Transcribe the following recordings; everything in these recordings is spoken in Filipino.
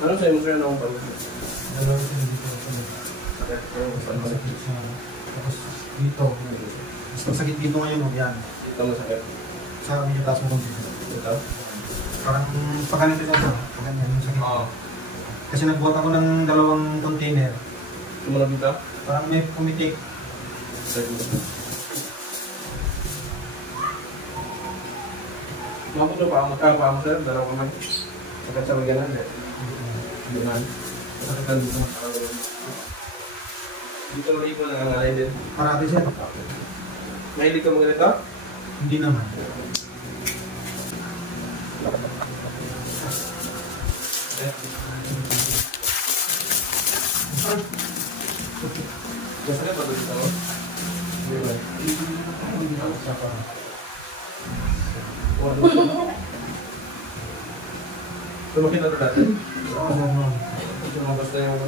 Ano sa'yo mo sa'yo na akong pag-usap? Dalawang sila dito. Tapos dito. Mas masakit dito ngayon, yan. Dito masakit. Sa medyo taas mo kung dito. Dito? Parang pagkanito na ito. Pagkanito yung sakit. Oo. Kasi nagbuhat ako ng dalawang container. Sumunod dito? Parang may pumitik. Mapunta pa mo sir, dalawa ka man. Sakit sa magalan eh. Hindi man. Sakit ka dito. Dito ulit ko nangangalay din. Parati siya. Mahilig ka mga ganito? Hindi naman. Masakit ba dito? Hindi ba? Hindi ba? Tumakin na ito dati? Oo. Tumabas na yung ano?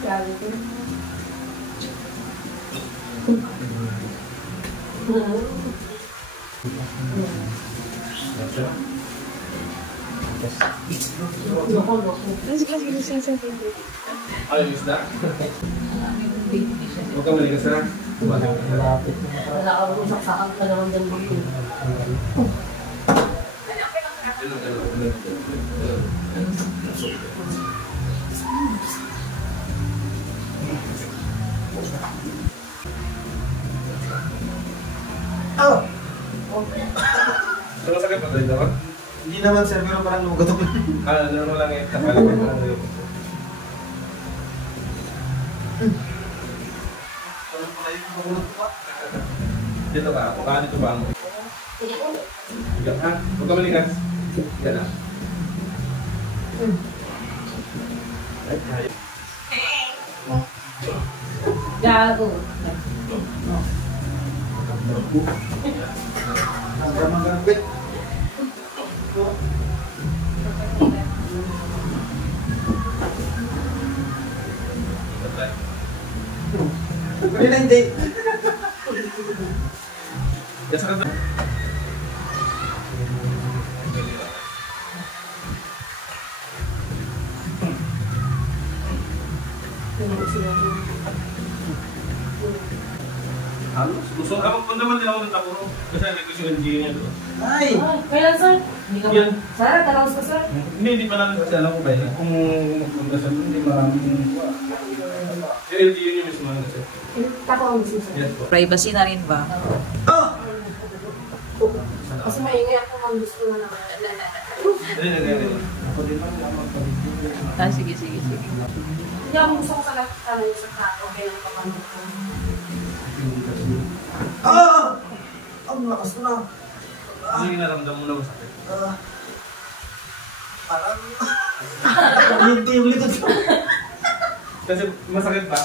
Grabe ko. Ayos na? Huwag ka maligas na? Malapit na Wala ka rin saksakan ka naman dyan bako. Oh! Sumasakit pa dito ba? Hindi naman sir, pero parang lumagot ako. Ano lang eh. Akala ko ano yun. Parang pala yung magulat ko pa. Dito ka. Baka dito ba? Higa ha? Huwag ka maligas. Higa na. Gago. Ang gambit. Kanina hindi. Yes, ka na. Halos? Gusto ako kung naman din ako ng tapuro. Kasi nag-gusto yung engineer niya doon. Ay! Kailan sir? Hindi ka Yan. Sir, talawas ka sir? Hindi pa namin kasi alam ko ba yun. Kung magpunta sa doon, hindi maraming yung LGU niyo mismo na siya. Tako ang gusto sir. Yes po. Privacy na rin ba? Oh! Kasi maingay ako ang gusto na naman. Hindi. Ako din lang naman pag-ibig. Sige. Hindi ako gusto ko sa lahat yung sa kato. Okay lang pa man. Ah! Ang lakas na. Hindi naramdam mo na masakit. Parang... Hindi yung likod ko. Kasi masakit ba?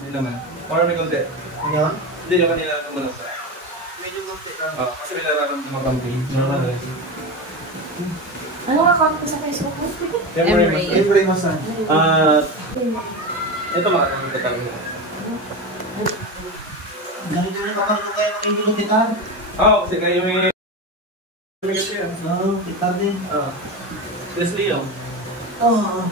Hindi naman. Or may konti. Ngayon? Hindi naman nila naman sa. Medyo konti lang. Kasi may nararamdaman kang pain. Normal na rin. Ano nga account ko sa Facebook? Emery. Every masan. Ito makakagod ka talaga. Ganito yung kakalo kayo ng ingilong gitar. Kasi kayo may... kasi yan. Oo, gitar din. Leslie yun. Oo.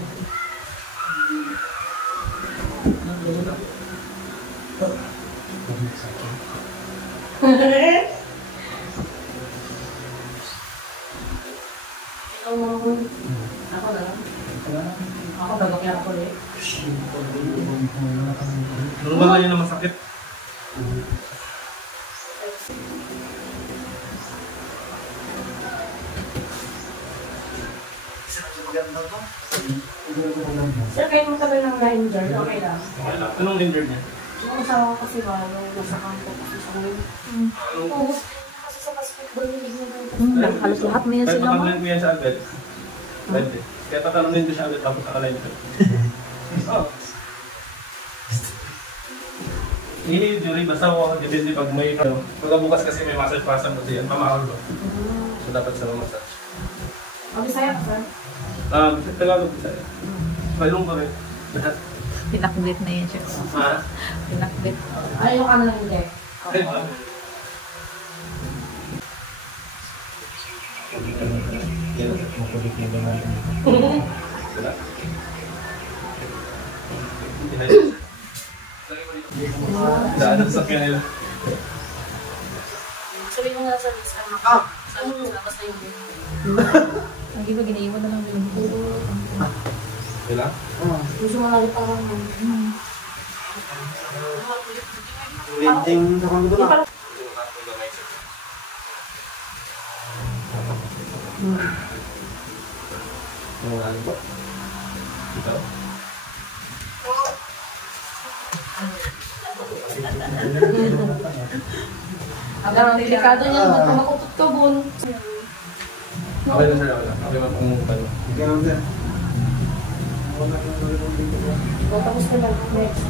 Ako na lang. Ako bagakya ako ulit. Normal na yun na masakit. Sir, kayo mo tabi ng grinder, okay lang. Okay lang. Anong linder niya? Yung asawa ko kasi ba, nung nasa kampo kasi sa ngayon. Oo, kasi sa basketball yung bigyan Halos lahat mo yan Kahit sila ma. tatanungin ko yan sa agad. Pwede. Kaya tatanungin ko siya agad tapos akalain ko. Hindi jury, basta ako depende pag may pagkabukas kasi may massage pasang kasi yan, pamahal ba? So dapat sa massage. Bisaya ka, sir? Tagalog Bisaya. Palong pa rin. Lahat. Pinakbit na yun siya. Ha? Pinakbit. Ayaw ka na lang, hindi. Ay, ba? Yan. Makulit na naman. Wala. Daan sa sakyan nila. Sabihin mo nga sa list ka maka. Saan mo labas na yung Ang iba, giniiwan na lang yun. Wala? gusto mo lagi parang Ulitin sa kong doon. Ano ba? Ito? ang delikado niya naman kung makututubon. Okay na sir, wala. Okay ba pumukan mo? Hindi naman din. O, tapos na lang. Next.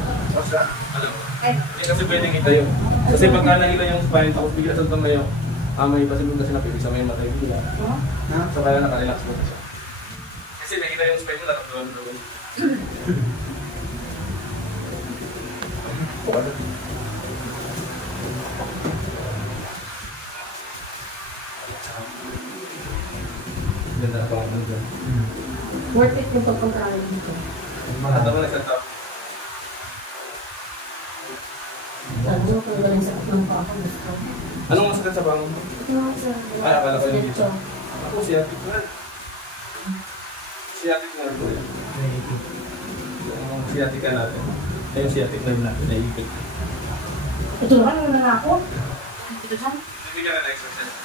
Alam mo? Hindi kasi pwedeng itayo. Kasi pagka nahila yung spine, tapos bigla sa tumayo, may pasilig kasi napili sa may matay bigla. So kaya nakarelax mo siya. Kasi nahila yung spine mo, naramdaman. Ganda na pang ano dyan. Worth it yung pagpagkain dito. At naman nagtatap. Sabi mo, kung galing sa ng papa, gusto. Anong masakit sa bangon mo? Ay, akala ko yung dito. Ako, sciatic nerve. Sciatic nerve ko yan. Yung sciatica natin. Ay, yung sciatic nerve natin, naipit. Ito naman, na ako. Ito dyan. Hindi ka na exercise.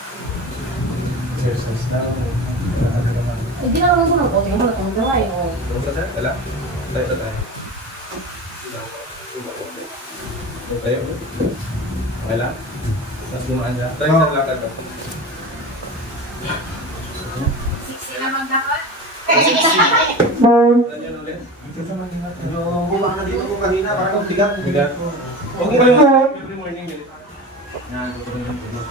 Exercise na ako. Hindi na lang ito ng konti. Wala kang gawa eh. Oh. Tulong ka sir? Wala. Tayo. Tayo. Okay lang? Mas gumaan dyan. Tayo sa lakad ka. Siksi naman dapat. Ano yun ulit? Yung bumang na dito ko kanina, parang bigat. Bigat. Huwag mo kayo every morning yun. Yan, tutuloy ng tulo.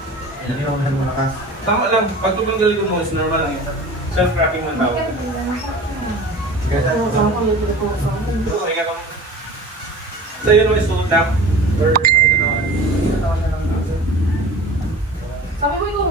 Hindi ako na malakas. Tama lang. Pag tumagal ko mo, is normal lang yun. Self-cracking man tawag. Kaya Oo, saan ko yung pinag-uusap. Ito, kaya ka mo. So yun mo is hold up. Or pakita naman. Sabi mo yung